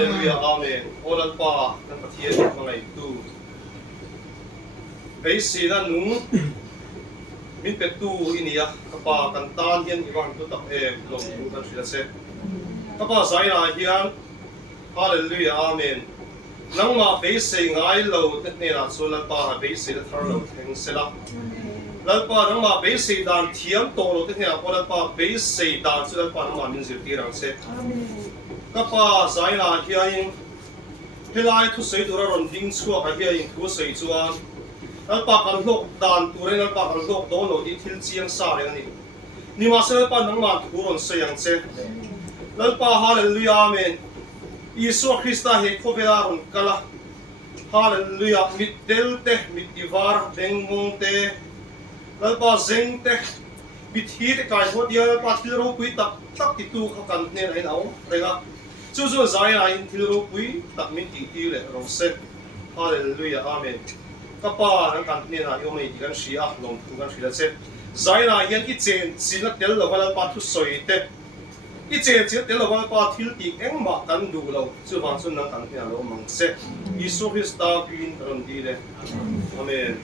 Hallelujah, Amen. Oral pa ng pathiyan mga ito. Base na nung min petu iniya kapa kantan hian iwang tu tak long kan sila se. Kapa zaina hian Hallelujah, Amen. Nang ma base ngai lo tet ne na sulan pa base na thar lo theng sila. Lal pa nang ma base dan thiam to lo tet ne oral pa base dan sulan pa nang ma min zir ti rang se. Kapa zaina hian helai thu sei dura ron ding chua ka hian thu sei chuan alpa kan lok dan turen alpa kan lok don lo di thil chiang sa le ani ni ma se pa nang ma thu ron se yang che alpa hallelujah amen Isu Krista he khovela ron kala hallelujah mit delte mit ivar dengmung te alpa zeng te mit hi te kai ho dia pa thil ro pui tak tak ti tu kha kan ne ai nau renga chu chu zai ai thil ro pui tak min ti ti le ro se hallelujah amen kapa nang kan ne na yo mai digan sia long tu kan sia che zaina hian I chen sina tel lo wala pa thu soi te I chen tel lo wala pa thil ti eng ma kan du lo chu wang chun nang kan ne lo mang se Isu Krista green ron di le amen